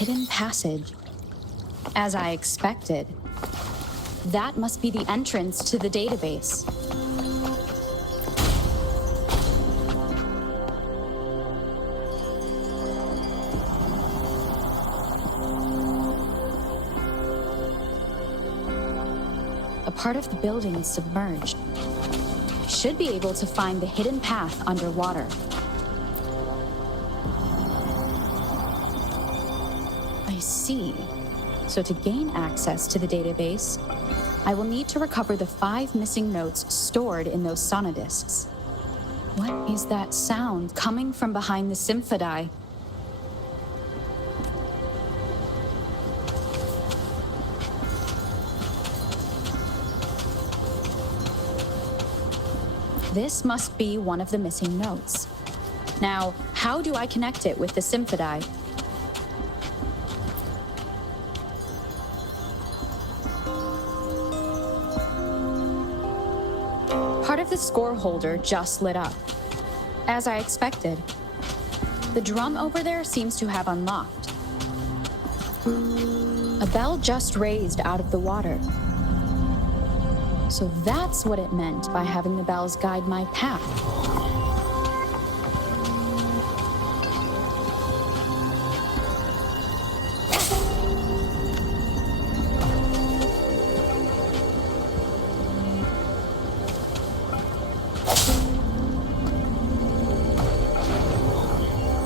hidden passage. As I expected. That must be the entrance to the database. A part of the building is submerged. I should be able to find the hidden path underwater. I see. So to gain access to the database, I will need to recover the 5 missing notes stored in those sonodiscs. What is that sound coming from behind the symphodi? This must be one of the missing notes. Now, how do I connect it with the symphodi? Part of the score holder just lit up. As I expected. The drum over there seems to have unlocked. A bell just raised out of the water. So that's what it meant by having the bells guide my path.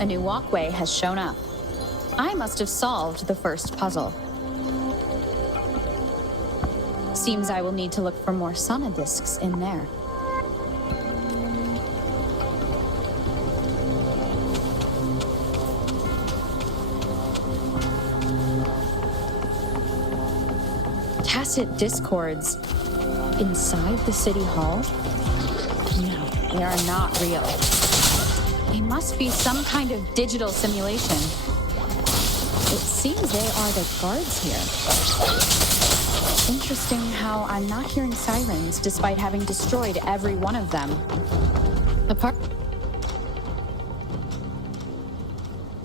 A new walkway has shown up. I must have solved the first puzzle. Seems I will need to look for more sonodiscs in there. Tacit discords inside the city hall? No, they are not real. They must be some kind of digital simulation. It seems they are the guards here. Interesting how I'm not hearing sirens despite having destroyed every one of them.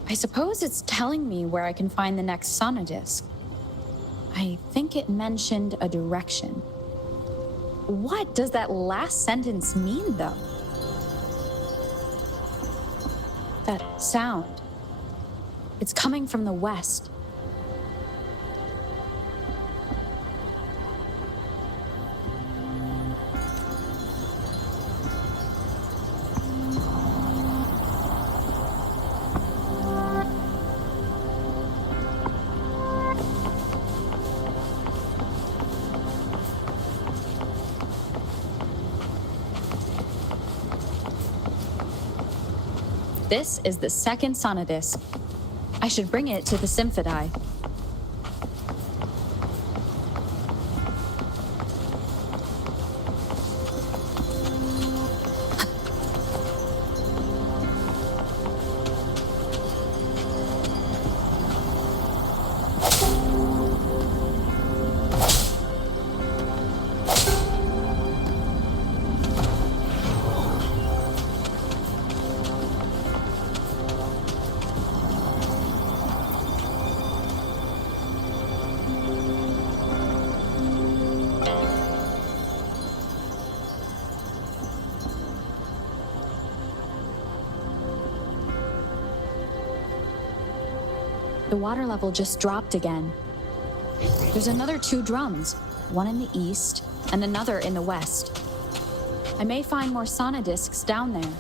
I suppose it's telling me where I can find the next sonodisc. I think it mentioned a direction. What does that last sentence mean, though? That sound. It's coming from the west. This is the second sonodisc. I should bring it to the symphodi. The water level just dropped again. There's another 2 drums, one in the east and another in the west. I may find more sonodiscs down there.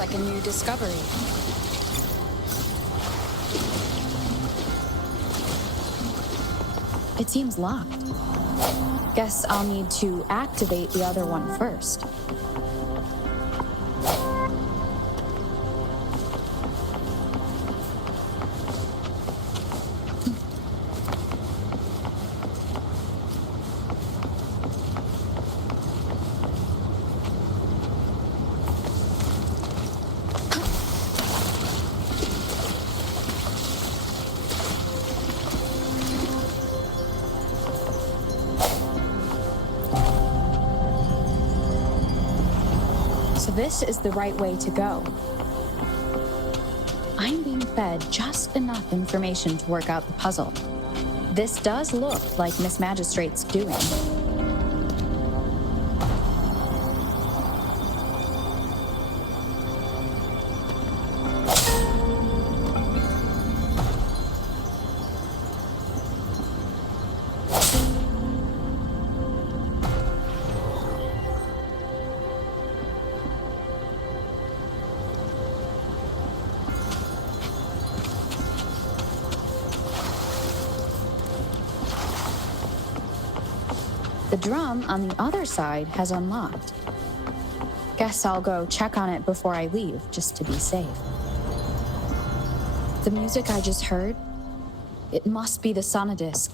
like a new discovery. It seems locked. Guess I'll need to activate the other one first. So this is the right way to go. I'm being fed just enough information to work out the puzzle. This does look like Miss Magistrate's doing. The drum on the other side has unlocked. Guess I'll go check on it before I leave, just to be safe. The music I just heard, it must be the sonodisc.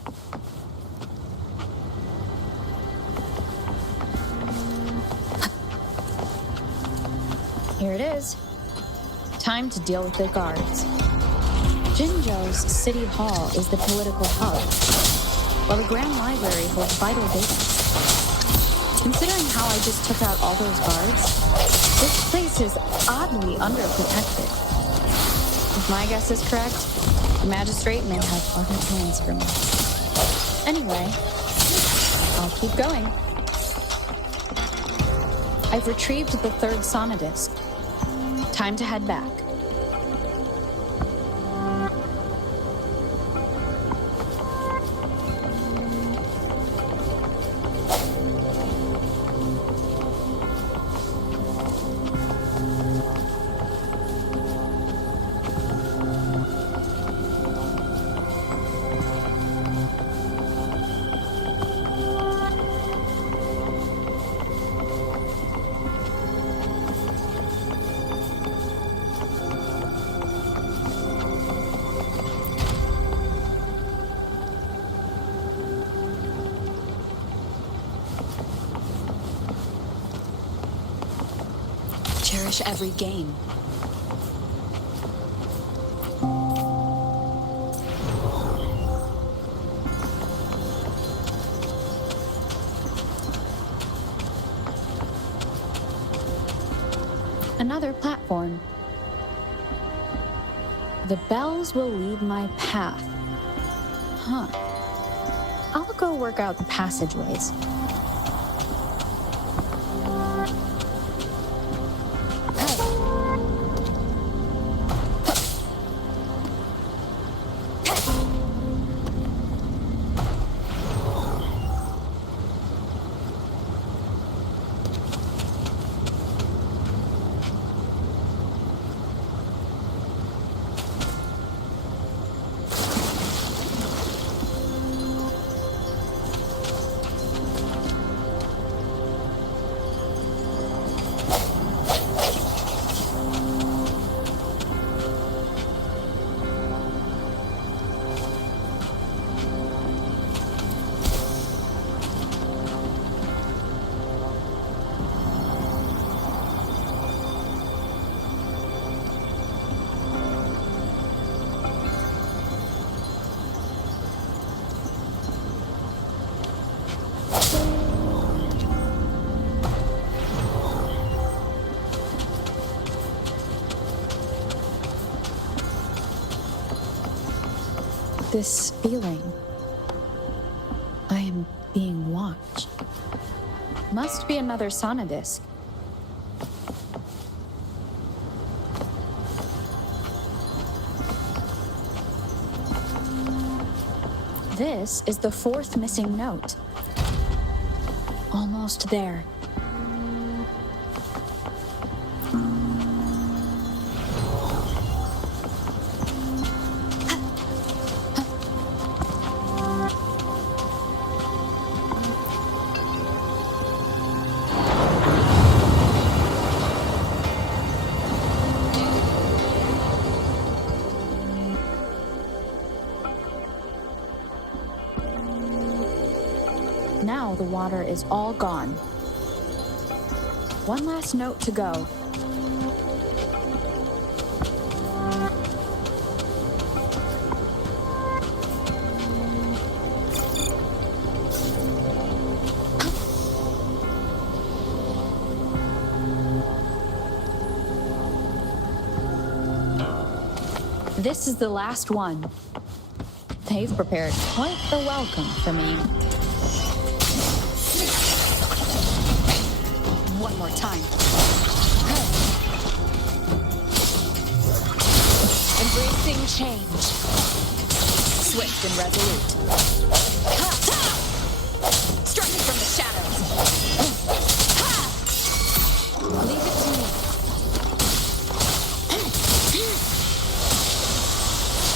Here it is. Time to deal with the guards. Jinzhou's City Hall is the political hub, while the Grand Library holds vital data. Considering how I just took out all those guards, this place is oddly underprotected. If my guess is correct, the magistrate may have other plans for me. Anyway, I'll keep going. I've retrieved the third sonodisc. Time to head back. Cherish every gain. Another platform. The bells will lead my path. Huh. I'll go work out the passageways. This feeling. I am being watched. Must be another sonodisc. This is the fourth missing note. Almost there. Now the water is all gone. One last note to go. This is the last one. They've prepared quite the welcome for me. One more time. Embracing change. Swift and resolute. Striking from the shadows. Leave it to me.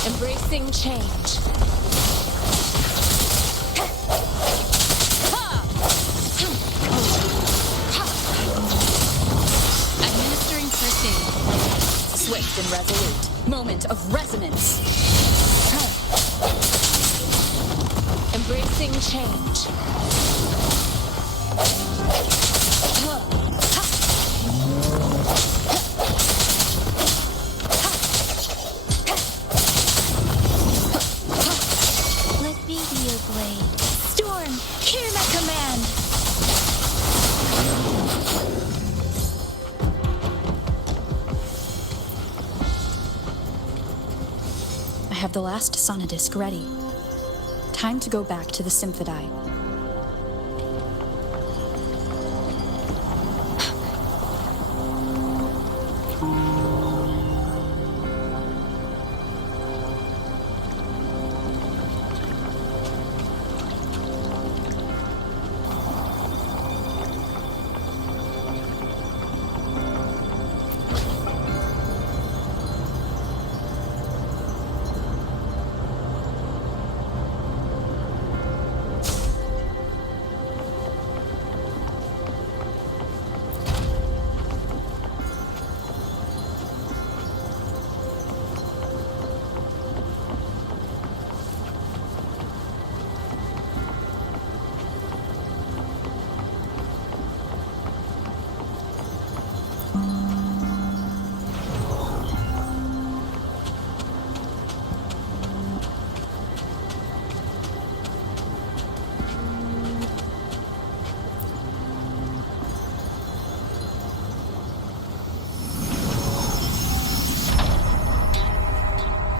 Embracing change. Administering first aid. Swift and resolute. Moment of resonance. Embracing change. I have the last sonodisc ready. Time to go back to the Symphodi.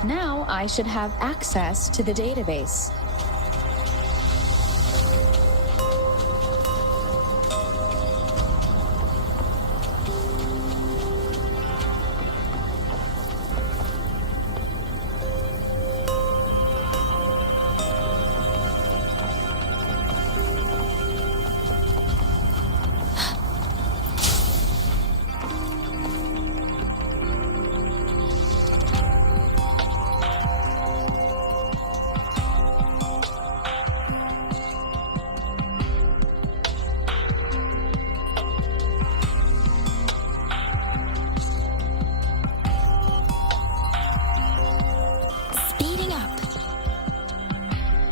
Now I should have access to the database.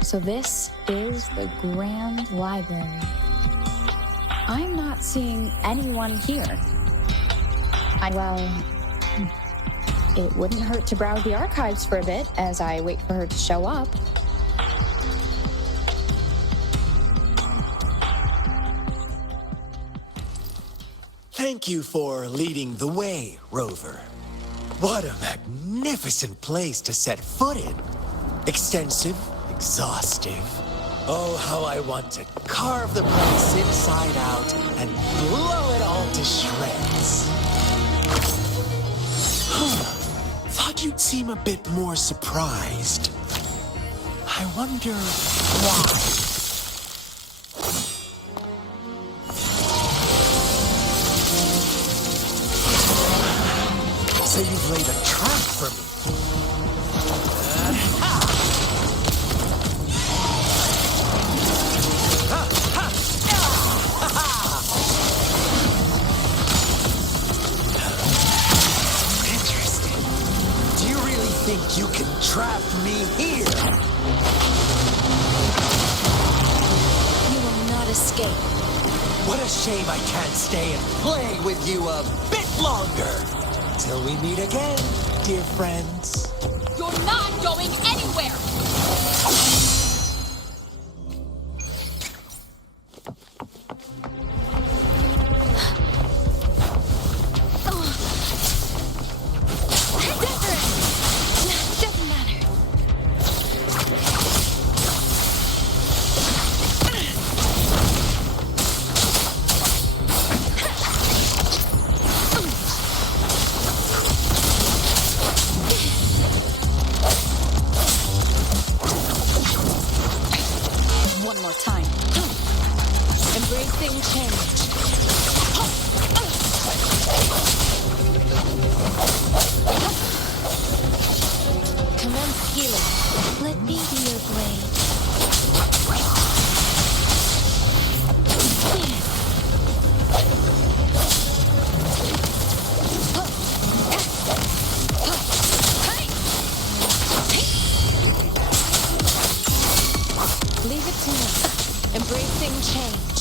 So this is the Grand Library. I'm not seeing anyone here. It wouldn't hurt to browse the archives for a bit as I wait for her to show up. Thank you for leading the way, Rover. What a magnificent place to set foot in. Extensive, exhaustive. Oh, how I want to carve the place inside out and blow it all to shreds. Thought you'd seem a bit more surprised. I wonder why. So you've laid a trap for me. Interesting. Do you really think you can trap me here? You will escape. What a shame I can't stay and play with you a bit longer. Till we meet again, dear friends. You're not going anywhere! Doesn't matter. One more time. Embracing change. Commence healing. Let me be your blade. Leave it to me. Embracing change.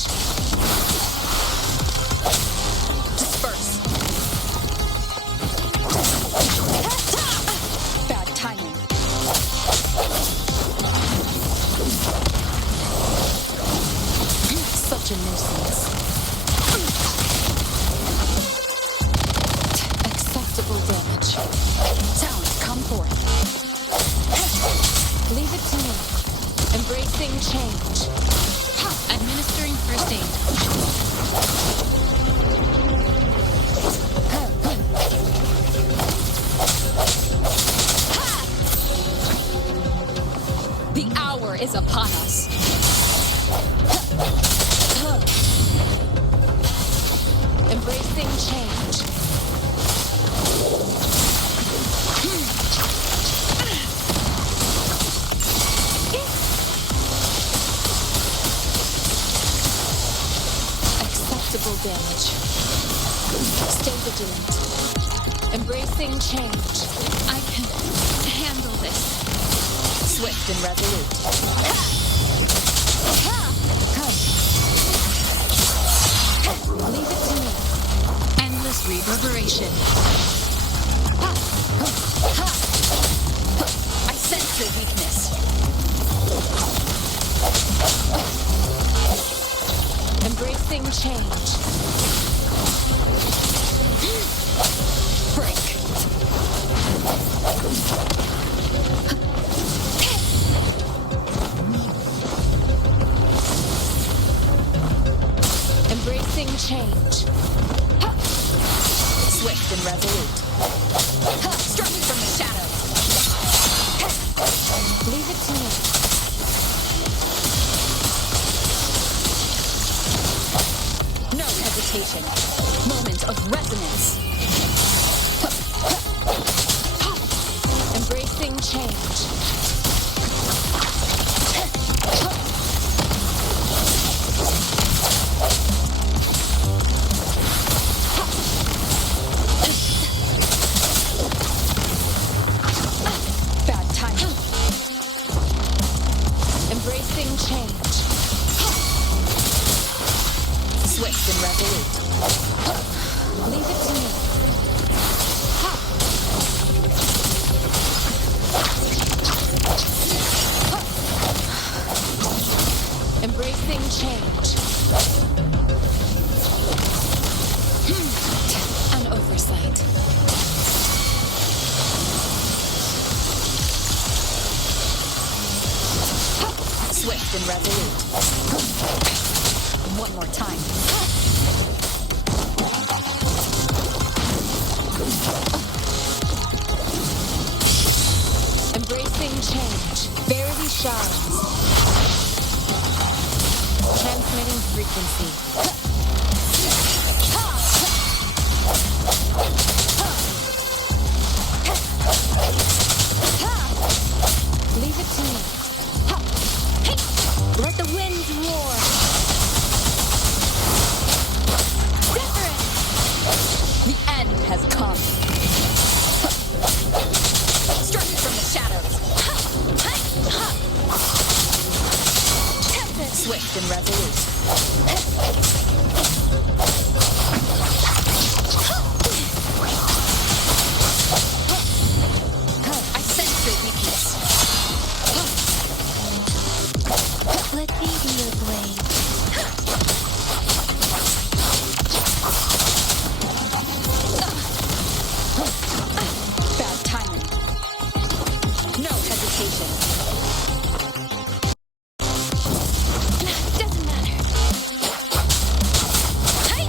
Disperse. Bad timing. Such a nuisance. Acceptable damage. Sounds, come forth. Leave it to me. Embracing change. Administering first aid. The hour is upon us. Embracing change. Acceptable damage. Stay vigilant. Embracing change. I can handle this. Swift and resolute. Leave it to me. Endless reverberation. I sense your weakness. Embracing change. Break. Embracing change. Swift and resolute. Striking from the shadows. Leave it to me. No hesitation. Moment of resonance. Embracing change. Bad timing. Embracing change. Swift and resolute. Leave it to me. Embracing change. An oversight. Swift and resolute. One more time. Embracing change. Barely shines. Transmitting frequency. Leave it to me. Let the winds roar. Wuthering! The end has come. Strike from the shadows. Swift and resolute. I sense your weakness. Let me be your blade. Bad timing. No hesitation. Doesn't matter. Hey!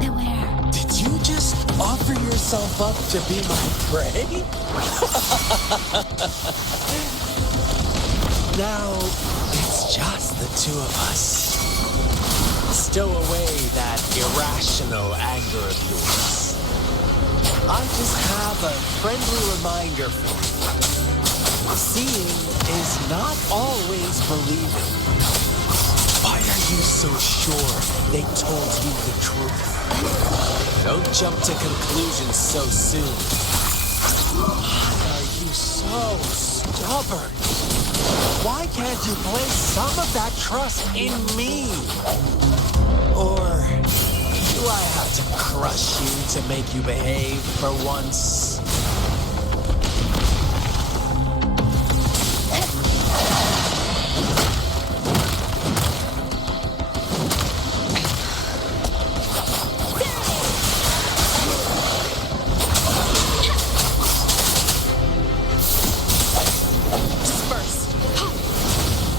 Beware. Did you just offer yourself up to be my prey? Now, it's just the two of us. Stow away that irrational anger of yours. I just have a friendly reminder for you. Seeing is not always believing. Why are you so sure they told you the truth? Don't jump to conclusions so soon. Why are you so stubborn? Why can't you place some of that trust in me? Or do I have to crush you to make you behave for once? Disperse.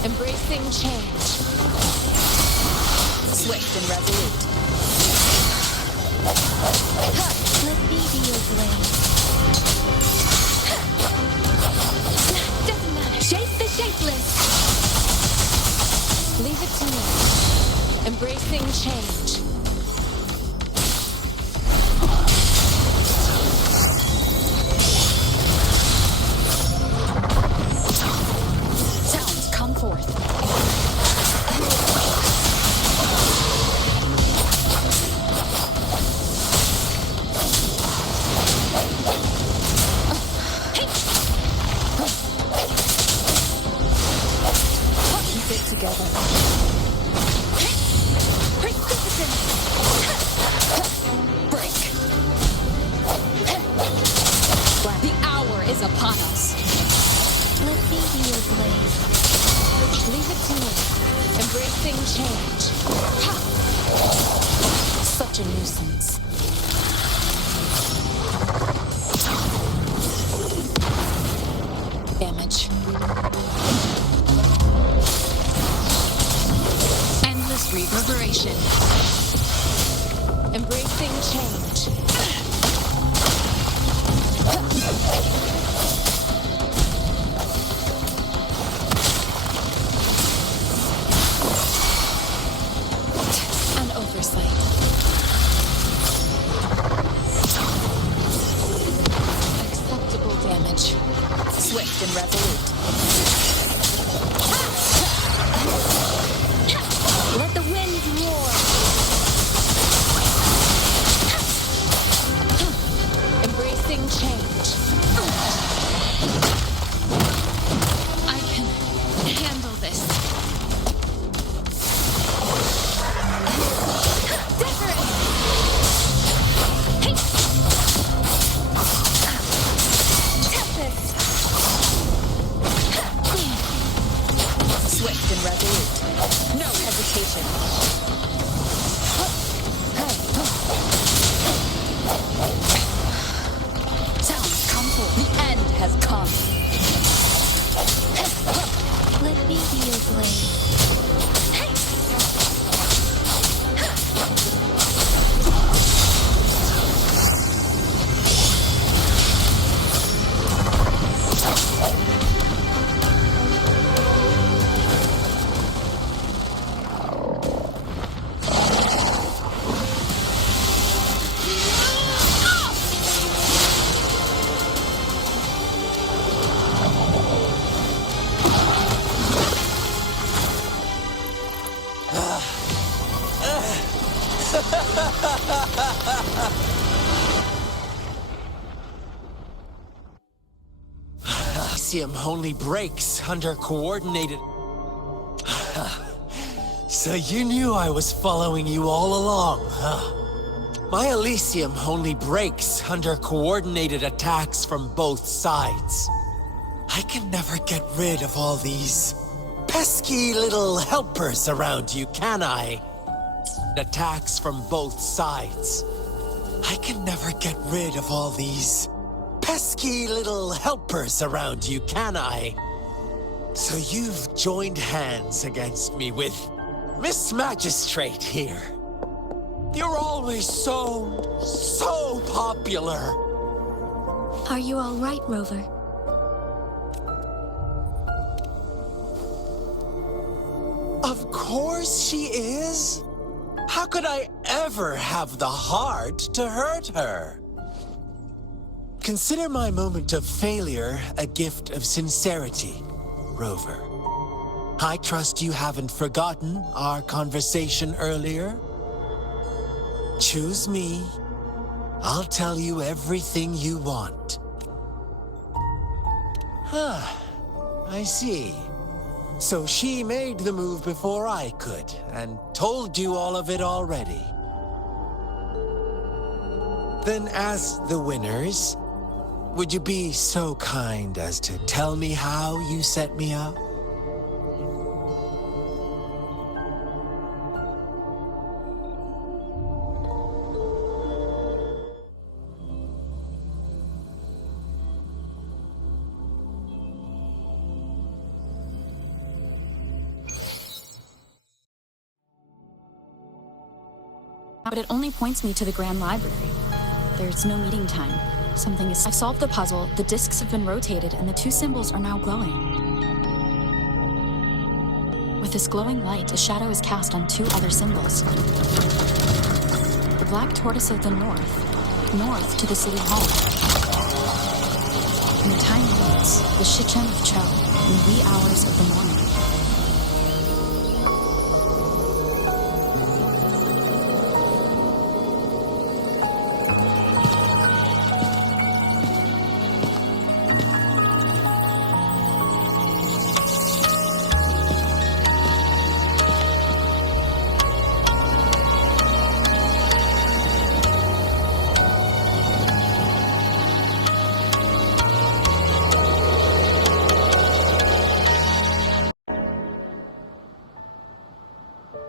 Embracing change. Swift and resolute. Let me be your blade. Doesn't matter. Shape the shapeless. Leave it to me. Embracing change. Sounds come forth. Keep it together. Precipitant. Break. The hour is upon us. Let me be your blade. Leave it to me. Embracing change. Ha! Such a nuisance. Damage. Endless reverberation. Embracing change. An oversight. Acceptable damage. Swift and resolute. Let the winds roar. Embracing change. I can handle this. Different. Hey. Tempest. Swift and resolute. No hesitation. Sounds come forth. The end has come. Let me be your blade. Elysium only breaks under coordinated... So you knew I was following you all along, huh? My Elysium only breaks under coordinated attacks from both sides. I can never get rid of all these pesky little helpers around you, can I? Attacks from both sides. I can never get rid of all these pesky little helpers around you, can I? So you've joined hands against me with Miss Magistrate here. You're always so popular. Are you all right, Rover? Of course she is. How could I ever have the heart to hurt her? Consider my moment of failure a gift of sincerity, Rover. I trust you haven't forgotten our conversation earlier. Choose me. I'll tell you everything you want. Huh. I see. So she made the move before I could, and told you all of it already. Then as the winners, would you be so kind as to tell me how you set me up? But it only points me to the Grand Library. There's no meeting time. Something is... I've solved the puzzle, the discs have been rotated, and the two symbols are now glowing. With this glowing light, a shadow is cast on two other symbols. The black tortoise of the north to the city hall. And the time reads, the Shichen of Cho, in the wee hours of the morning.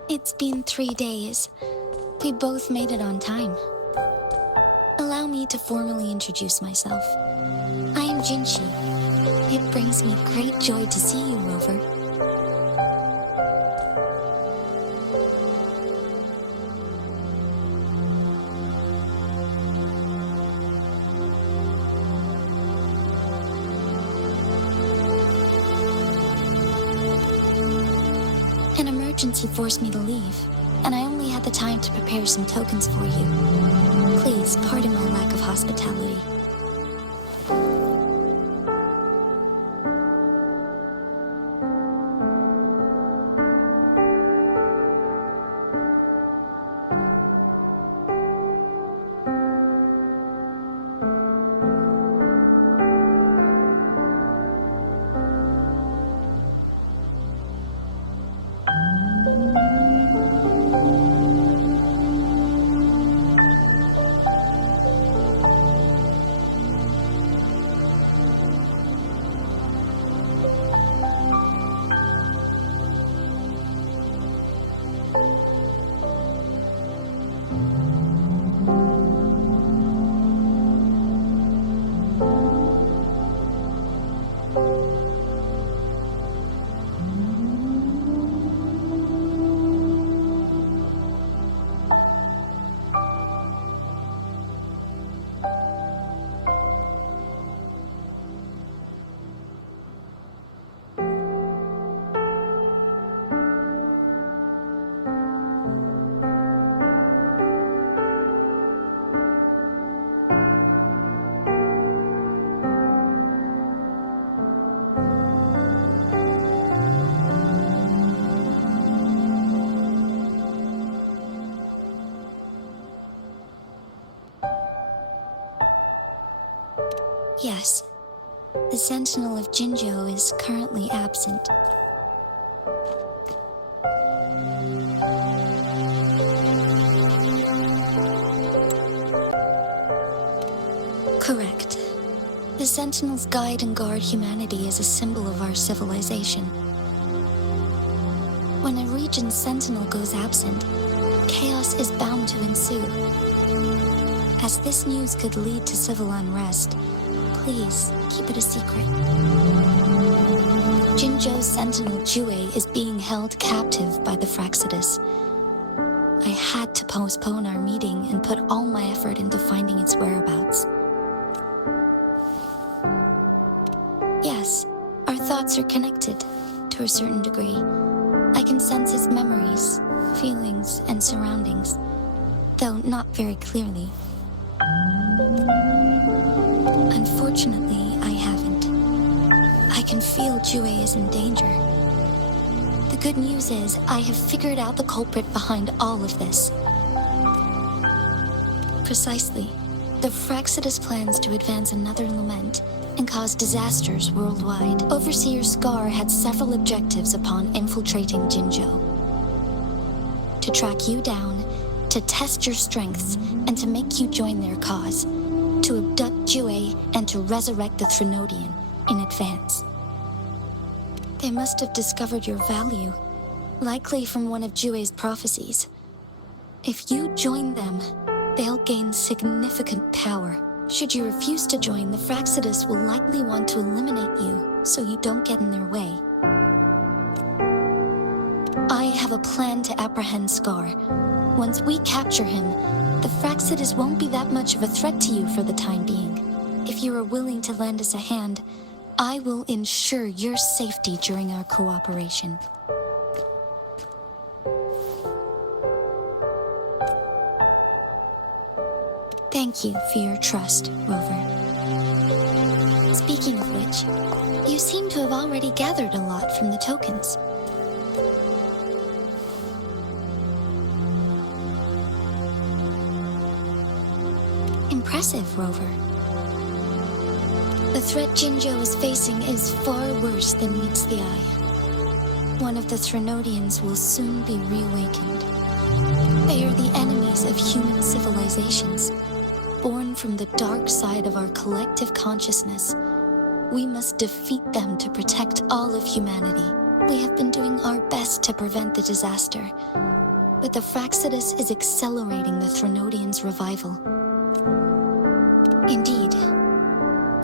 It's been 3 days. We both made it on time. Allow me to formally introduce myself. I am Jinshi. It brings me great joy to see you, Rover. An emergency forced me to leave, and I only had the time to prepare some tokens for you. Please pardon my lack of hospitality. Yes. The Sentinel of Jinzhou is currently absent. Correct. The Sentinels guide and guard humanity as a symbol of our civilization. When a region's sentinel goes absent, chaos is bound to ensue. As this news could lead to civil unrest, please keep it a secret. Jinzhou's sentinel Jue is being held captive by the Fraxidus. I had to postpone our meeting and put all my effort into finding its whereabouts. Yes, our thoughts are connected, to a certain degree. I can sense his memories, feelings, and surroundings, though not very clearly. Unfortunately, I haven't. I can feel Jue is in danger. The good news is, I have figured out the culprit behind all of this. Precisely. The Fraxidus plans to advance another lament and cause disasters worldwide. Overseer Scar had several objectives upon infiltrating Jinzhou. To track you down, to test your strengths, and to make you join their cause. To abduct Jue and to resurrect the Threnodian in advance. They must have discovered your value, likely from one of Jue's prophecies. If you join them, they'll gain significant power. Should you refuse to join, the Fraxidus will likely want to eliminate you, so you don't get in their way. I have a plan to apprehend Scar. Once we capture him, the Fraxidus won't be that much of a threat to you for the time being. If you are willing to lend us a hand, I will ensure your safety during our cooperation. Thank you for your trust, Rover. Speaking of which, you seem to have already gathered a lot from the tokens. Impressive, Rover. The threat Jinzhou is facing is far worse than meets the eye. One of the Threnodians will soon be reawakened. They are the enemies of human civilizations, born from the dark side of our collective consciousness. We must defeat them to protect all of humanity. We have been doing our best to prevent the disaster, but the Fraxidus is accelerating the Threnodian's revival. Indeed,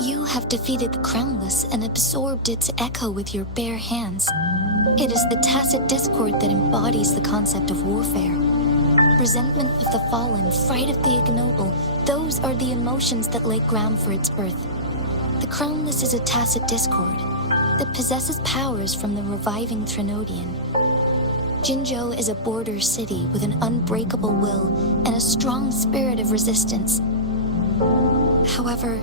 you have defeated the Crownless and absorbed its echo with your bare hands. It is the tacit discord that embodies the concept of warfare. Resentment of the fallen, fright of the ignoble, those are the emotions that lay ground for its birth. The Crownless is a tacit discord that possesses powers from the reviving Threnodian. Jinzhou is a border city with an unbreakable will and a strong spirit of resistance. However,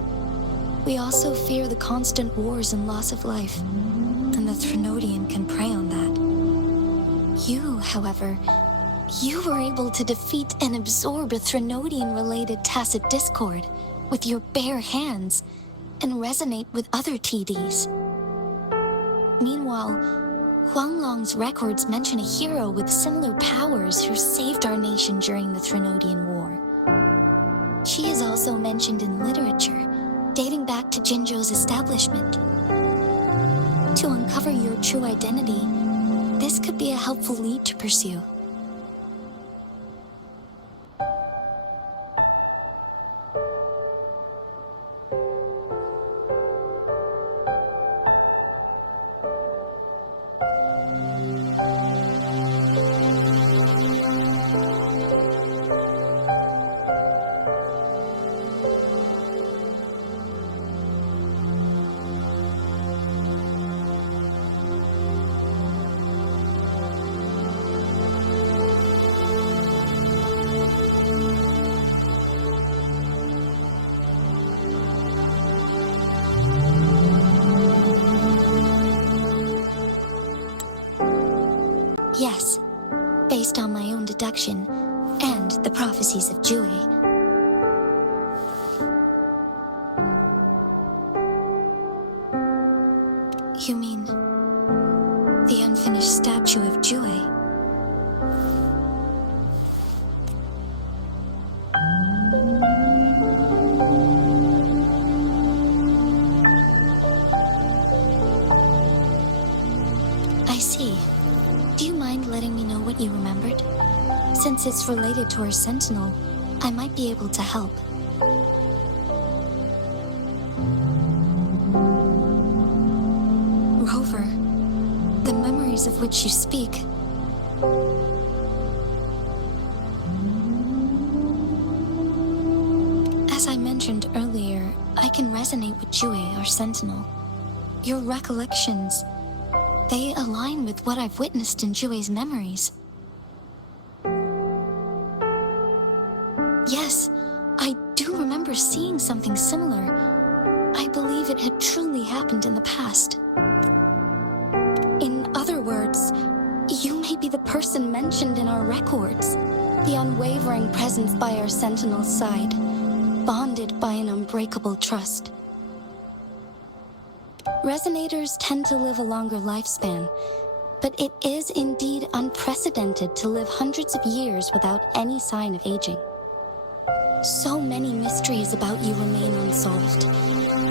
we also fear the constant wars and loss of life, and the Threnodian can prey on that. You, however, you were able to defeat and absorb a Threnodian-related tacit discord with your bare hands and resonate with other TDs. Meanwhile, Huanglong's records mention a hero with similar powers who saved our nation during the Threnodian War. She is also mentioned in literature, dating back to Jinzhou's establishment. To uncover your true identity, this could be a helpful lead to pursue. Yes, based on my own deduction and the prophecies of Jue. what you remembered? Since it's related to our sentinel, I might be able to help. Rover, the memories of which you speak. As I mentioned earlier, I can resonate with Jue, our sentinel. Your recollections, they align with what I've witnessed in Jue's memories. Yes, I do remember seeing something similar. I believe it had truly happened in the past. In other words, you may be the person mentioned in our records. The unwavering presence by our sentinel's side, bonded by an unbreakable trust. Resonators tend to live a longer lifespan, but it is indeed unprecedented to live hundreds of years without any sign of aging. So many mysteries about you remain unsolved,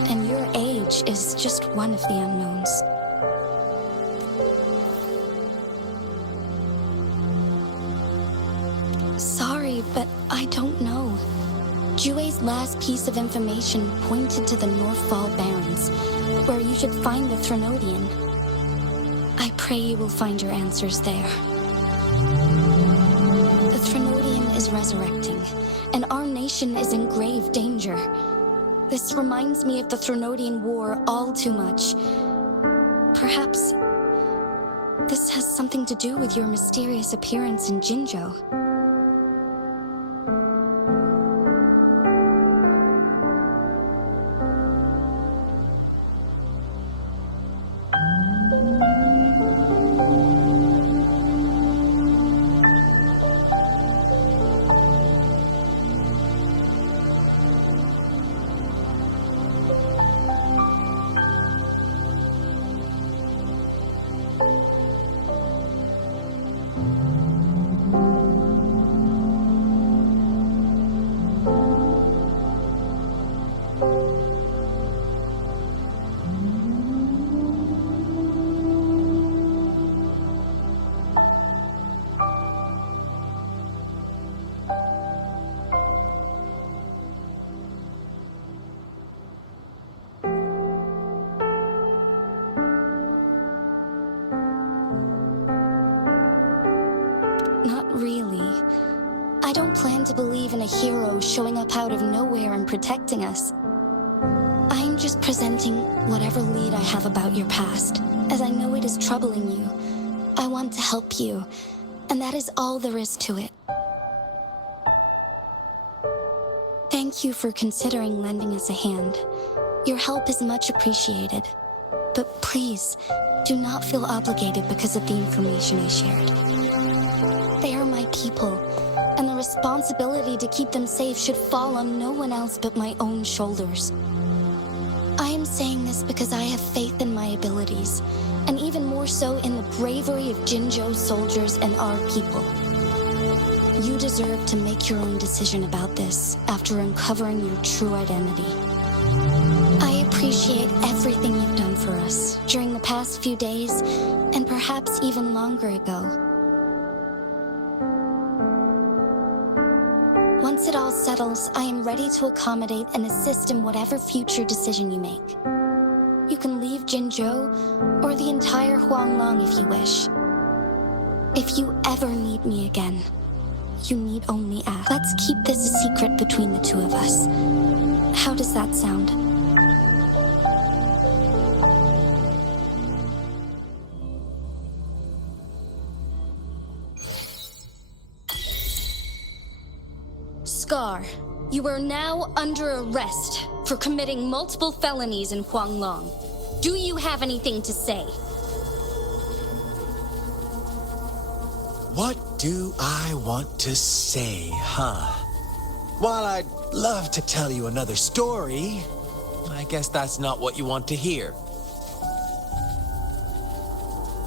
and your age is just one of the unknowns. Sorry, but I don't know. Jue's last piece of information pointed to the Northfall Barrens, where you should find the Threnodian. I pray you will find your answers there. The Threnodian is resurrecting, and our nation is in grave danger. This reminds me of the Threnodian War all too much. Perhaps this has something to do with your mysterious appearance in Jinzhou. Not really. I don't plan to believe in a hero showing up out of nowhere and protecting us. I'm just presenting whatever lead I have about your past, as I know it is troubling you. I want to help you, and that is all there is to it. Thank you for considering lending us a hand. Your help is much appreciated. But please, do not feel obligated because of the information I shared. They are my people, and the responsibility to keep them safe should fall on no one else but my own shoulders. I am saying this because I have faith in my abilities, and even more so in the bravery of Jinzhou's soldiers and our people. You deserve to make your own decision about this after uncovering your true identity. I appreciate everything you've done for us during the past few days, and perhaps even longer ago. Once it all settles, I am ready to accommodate and assist in whatever future decision you make. You can leave Jinzhou or the entire Huanglong if you wish. If you ever need me again, you need only ask. Let's keep this a secret between the two of us. How does that sound? Scar, you are now under arrest for committing multiple felonies in Huanglong. Do you have anything to say? What do I want to say, huh? While I'd love to tell you another story, I guess that's not what you want to hear.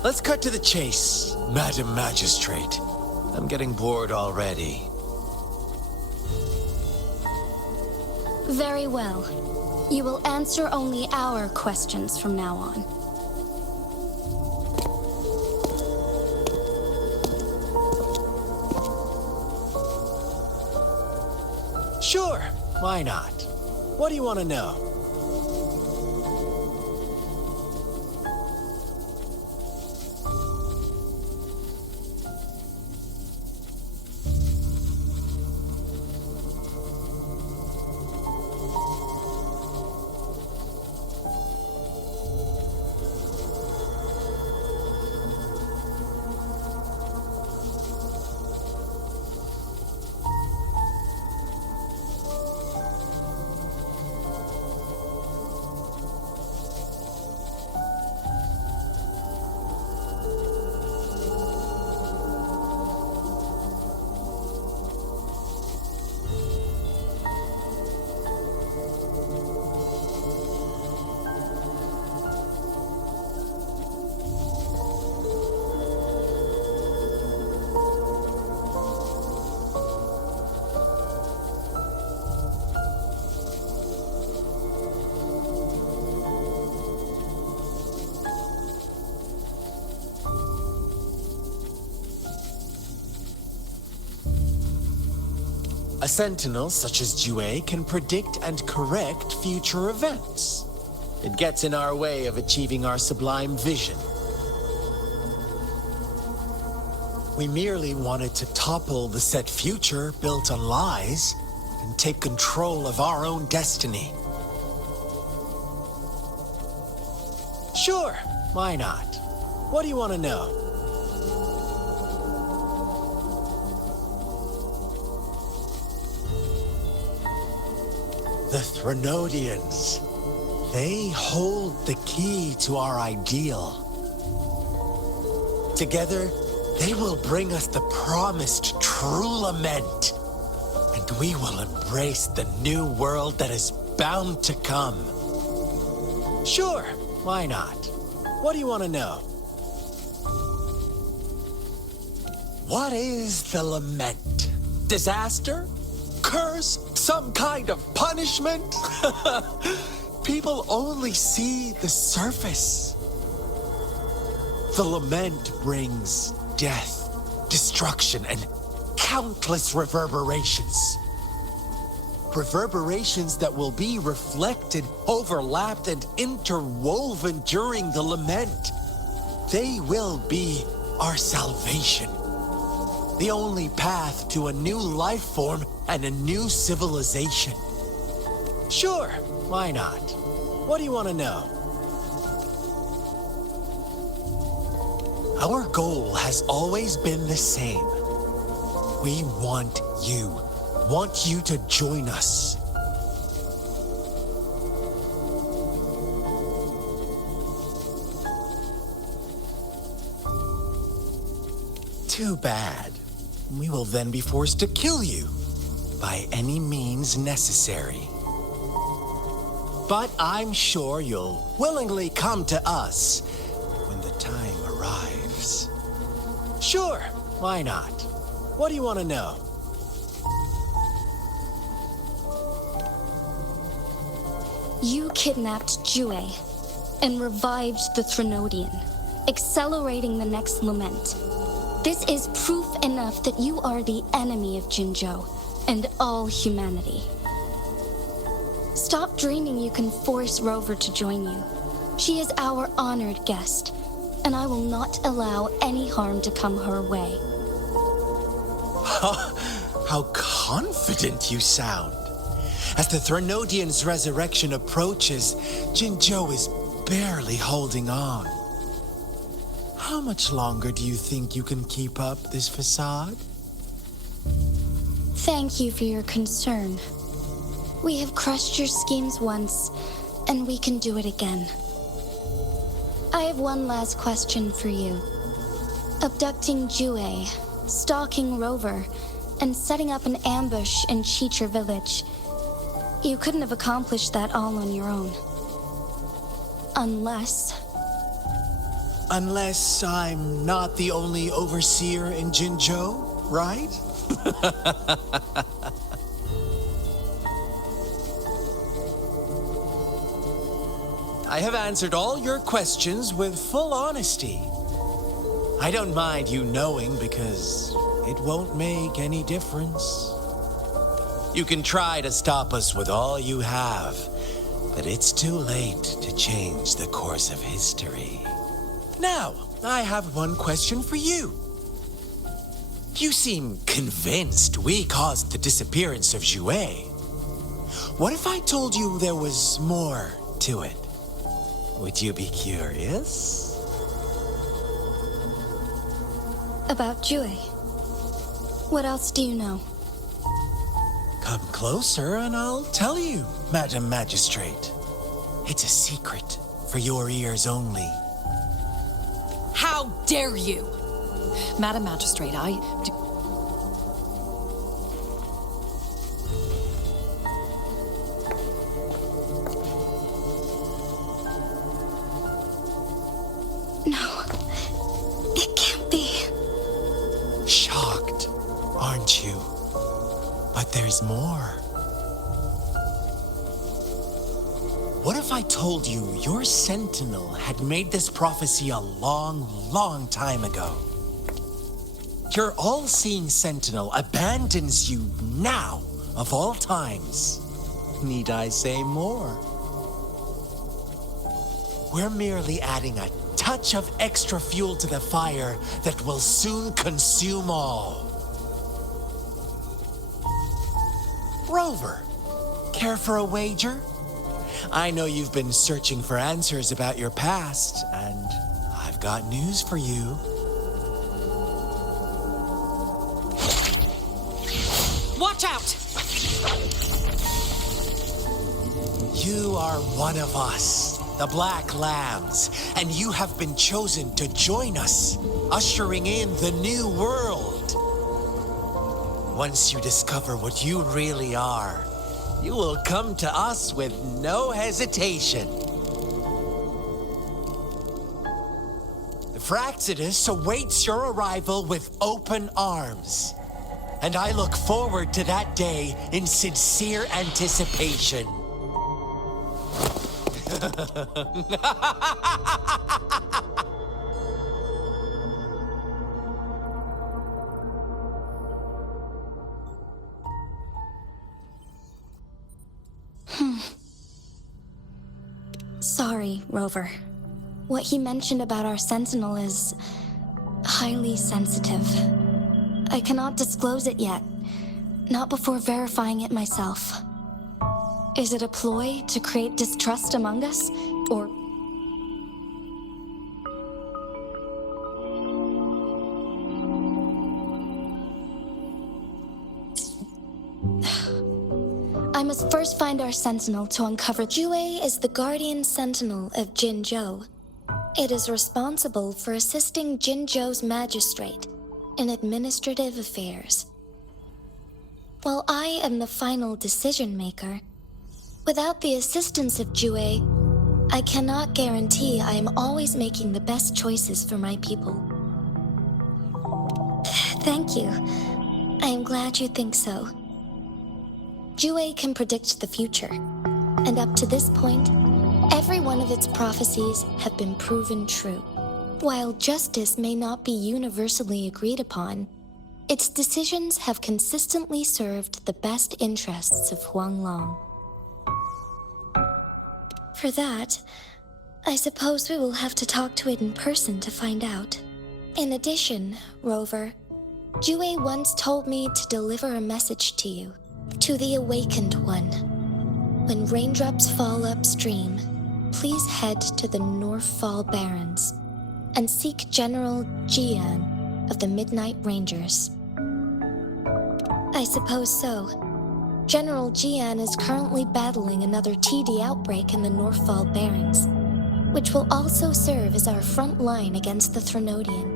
Let's cut to the chase, Madam Magistrate. I'm getting bored already. Very well. You will answer only our questions from now on. Sure, why not? What do you want to know? A sentinel such as Jue can predict and correct future events. It gets in our way of achieving our sublime vision. We merely wanted to topple the set future built on lies and take control of our own destiny. Sure, why not? What do you want to know? The Threnodians. They hold the key to our ideal. Together, they will bring us the promised true lament. And we will embrace the new world that is bound to come. Sure, why not? What do you want to know? What is the lament? Disaster? Curse? Some kind of punishment? People only see the surface. The lament brings death, destruction, and countless reverberations. Reverberations that will be reflected, overlapped, and interwoven during the lament. They will be our salvation. The only path to a new life form and a new civilization. Sure, why not? What do you want to know? Our goal has always been the same. We want you to join us. Too bad. We will then be forced to kill you by any means necessary. But I'm sure you'll willingly come to us when the time arrives. Sure, why not? What do you want to know? You kidnapped Jue and revived the Threnodian, accelerating the next lament. This is proof enough that you are the enemy of Jinzhou and all humanity. Stop dreaming you can force Rover to join you. She is our honored guest, and I will not allow any harm to come her way. How confident you sound. As the Threnodian's resurrection approaches, Jinzhou is barely holding on. How much longer do you think you can keep up this facade? Thank you for your concern. We have crushed your schemes once, and we can do it again. I have one last question for you. Abducting Jue, stalking Rover, and setting up an ambush in Cheecher village. You couldn't have accomplished that all on your own. Unless I'm not the only overseer in Jinzhou, right? I have answered all your questions with full honesty. I don't mind you knowing because it won't make any difference. You can try to stop us with all you have, but it's too late to change the course of history. Now, I have one question for you. You seem convinced we caused the disappearance of Jouet. What if I told you there was more to it? Would you be curious? About Jouet. What else do you know? Come closer and I'll tell you, Madam Magistrate. It's a secret for your ears only. How dare you! Madam Magistrate, No, it can't be. Shocked, aren't you? But there's more. What if I told you your sentinel had made this prophecy a long, long time ago? Your all-seeing sentinel abandons you now, of all times. Need I say more? We're merely adding a touch of extra fuel to the fire that will soon consume all. Rover, care for a wager? I know you've been searching for answers about your past, and I've got news for you. watch out! You are one of us, the Black Lambs, and you have been chosen to join us, ushering in the new world. Once you discover what you really are, you will come to us with no hesitation. The Fraxidus awaits your arrival with open arms, and I look forward to that day in sincere anticipation. Sorry, Rover. What he mentioned about our sentinel is highly sensitive. I cannot disclose it yet, not before verifying it myself. Is it a ploy to create distrust among us, or... I must first find our sentinel to uncover. Jouet is the guardian sentinel of Jinzhou. It is responsible for assisting Jinzhou's magistrate in administrative affairs. While I am the final decision maker, without the assistance of Jouet, I cannot guarantee I am always making the best choices for my people. Thank you. I am glad you think so. Jouet can predict the future, and up to this point, every one of its prophecies have been proven true. While justice may not be universally agreed upon, its decisions have consistently served the best interests of Huanglong. For that, I suppose we will have to talk to it in person to find out. In addition, Rover, Jouet once told me to deliver a message to you. To the Awakened One. When raindrops fall upstream, please head to the Northfall Barrens and seek General Jian of the Midnight Rangers. I suppose so. General Jian is currently battling another TD outbreak in the Northfall Barrens, which will also serve as our front line against the Threnodian.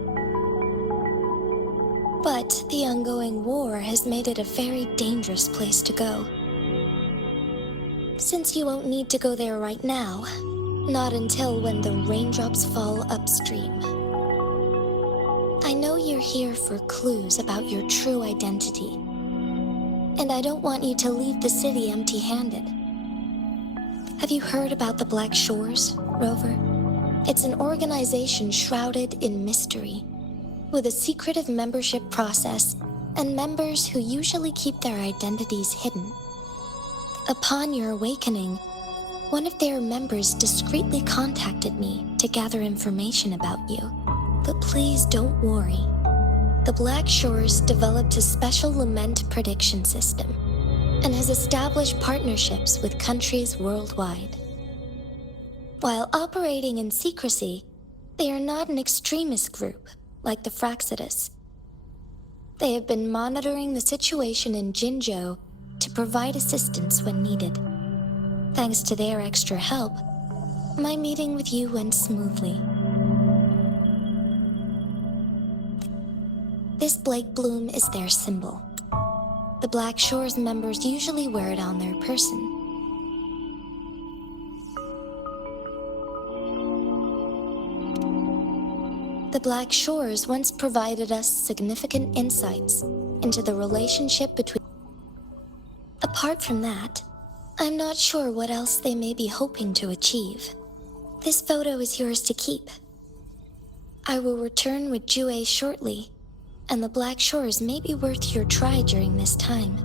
But the ongoing war has made it a very dangerous place to go. Since you won't need to go there right now, not until when the raindrops fall upstream. I know you're here for clues about your true identity, and I don't want you to leave the city empty-handed. Have you heard about the Black Shores, Rover? It's an organization shrouded in mystery, with a secretive membership process and members who usually keep their identities hidden. Upon your awakening, one of their members discreetly contacted me to gather information about you. But please don't worry. The Black Shores developed a special lament prediction system and has established partnerships with countries worldwide. While operating in secrecy, they are not an extremist group like the Fraxidus. They have been monitoring the situation in Jinzhou to provide assistance when needed. Thanks to their extra help, my meeting with you went smoothly. This Blake Bloom is their symbol. The Black Shores members usually wear it on their person. The Black Shores once provided us significant insights into the relationship between... Apart from that, I'm not sure what else they may be hoping to achieve. This photo is yours to keep. I will return with Jue shortly, and the Black Shores may be worth your try during this time.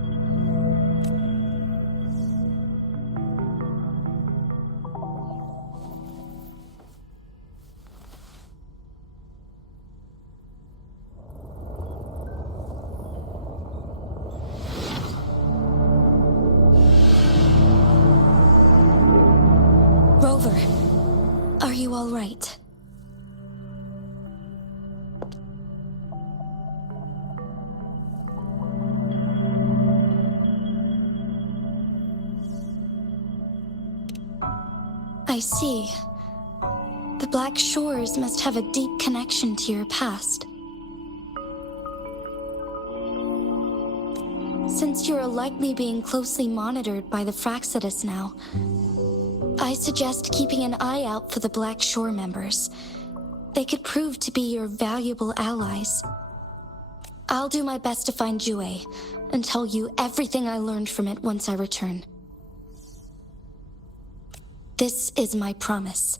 Rover, are you all right? I see. The Black Shores must have a deep connection to your past. Since you are likely being closely monitored by the Fraxidus now, I suggest keeping an eye out for the Black Shore members. They could prove to be your valuable allies. I'll do my best to find Jue and tell you everything I learned from it once I return. This is my promise.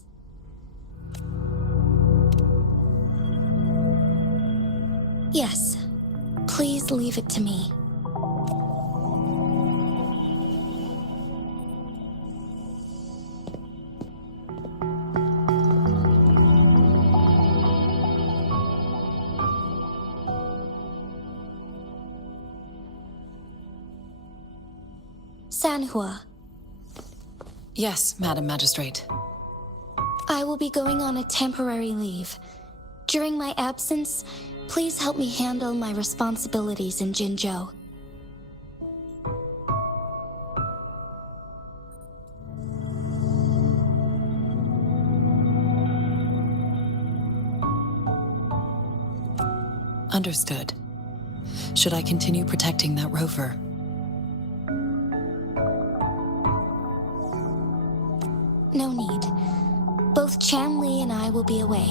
Yes, please leave it to me. Sanhua. Yes, Madam Magistrate. I will be going on a temporary leave. During my absence, please help me handle my responsibilities in Jinzhou. Understood. Should I continue protecting that rover? No need. Both Chan Li and I will be away,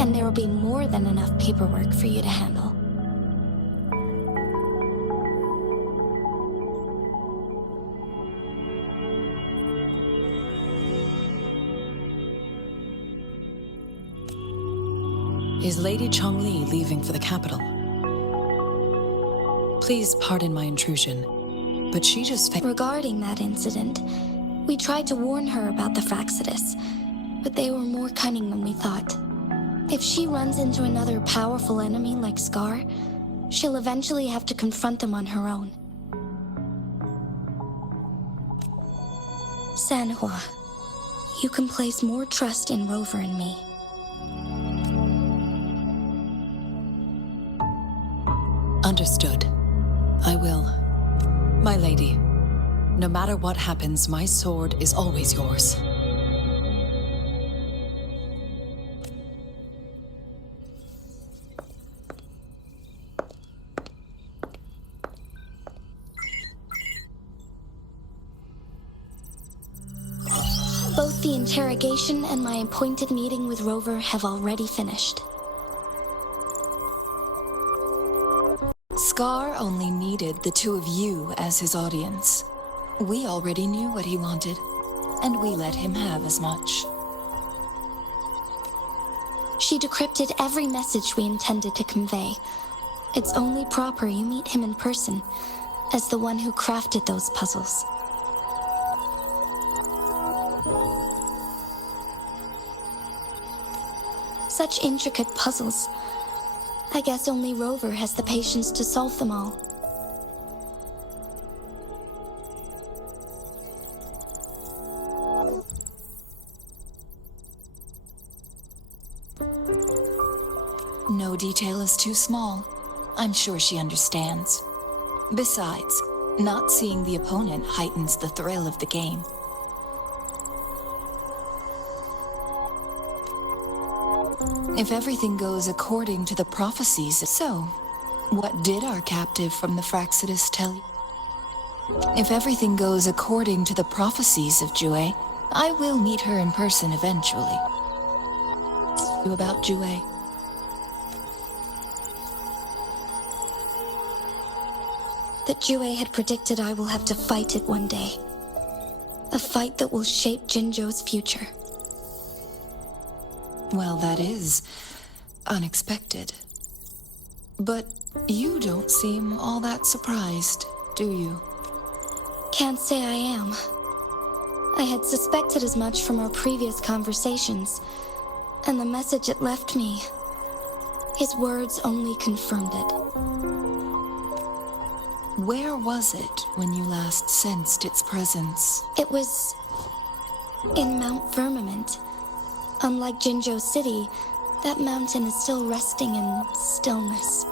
and there will be more than enough paperwork for you to handle. Is Lady Chongli leaving for the capital? Please pardon my intrusion, but she just Regarding that incident, we tried to warn her about the Fraxidus, but they were more cunning than we thought. If she runs into another powerful enemy like Scar, she'll eventually have to confront them on her own. Sanhua, you can place more trust in Rover and me. Understood. I will. My lady, no matter what happens, my sword is always yours. Both the interrogation and my appointed meeting with Rover have already finished. Scar only needed the two of you as his audience. We already knew what he wanted, and we let him have as much. She decrypted every message we intended to convey. It's only proper you meet him in person, as the one who crafted those puzzles. Such intricate puzzles. I guess only Rover has the patience to solve them all. No detail is too small. I'm sure she understands. Besides, not seeing the opponent heightens the thrill of the game. If everything goes according to the prophecies, so, what did our captive from the Fraxidus tell you? If everything goes according to the prophecies of Jue, I will meet her in person eventually. About Jue. That Jue had predicted I will have to fight it one day. A fight that will shape Jinzhou's future. Well, that is unexpected. But you don't seem all that surprised, do you? Can't say I am. I had suspected as much from our previous conversations, and the message it left me, his words only confirmed it. Where was it when you last sensed its presence? It was in Mount Firmament. Unlike Jinzhou City, that mountain is still resting in stillness.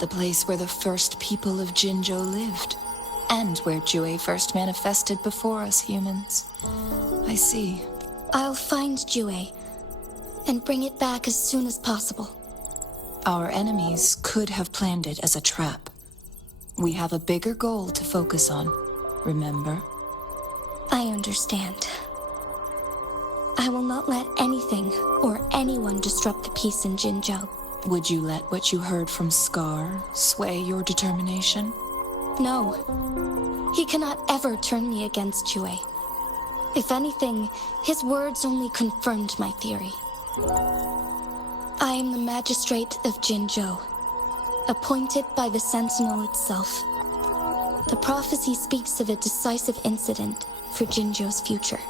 The place where the first people of Jinzhou lived, and where Jue first manifested before us humans. I see. I'll find Jue, and bring it back as soon as possible. Our enemies could have planned it as a trap. We have a bigger goal to focus on, remember? I understand. I will not let anything or anyone disrupt the peace in Jinzhou. Would you let what you heard from Scar sway your determination? No. He cannot ever turn me against Jue. If anything, his words only confirmed my theory. I am the magistrate of Jinzhou, appointed by the Sentinel itself. The prophecy speaks of a decisive incident for Jinzhou's future,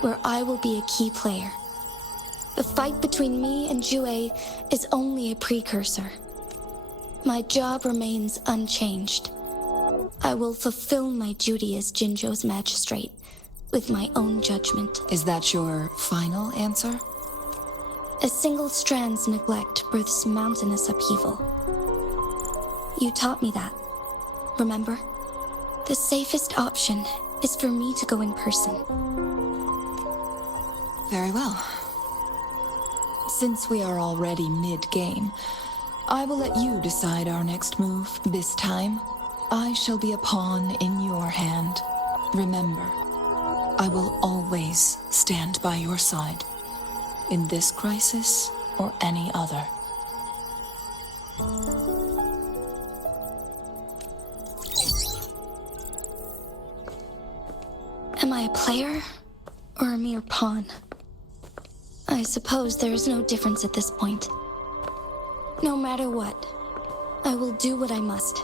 where I will be a key player. The fight between me and Jue is only a precursor. My job remains unchanged. I will fulfill my duty as Jinzhou's magistrate with my own judgment. Is that your final answer? A single strand's neglect births mountainous upheaval. You taught me that, remember? The safest option is for me to go in person. Very well. Since we are already mid-game, I will let you decide our next move. This time, I shall be a pawn in your hand. Remember, I will always stand by your side, in this crisis or any other. Am I a player or a mere pawn? I suppose there is no difference at this point. No matter what, I will do what I must.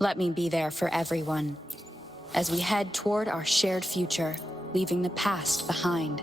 Let me be there for everyone, as we head toward our shared future, leaving the past behind.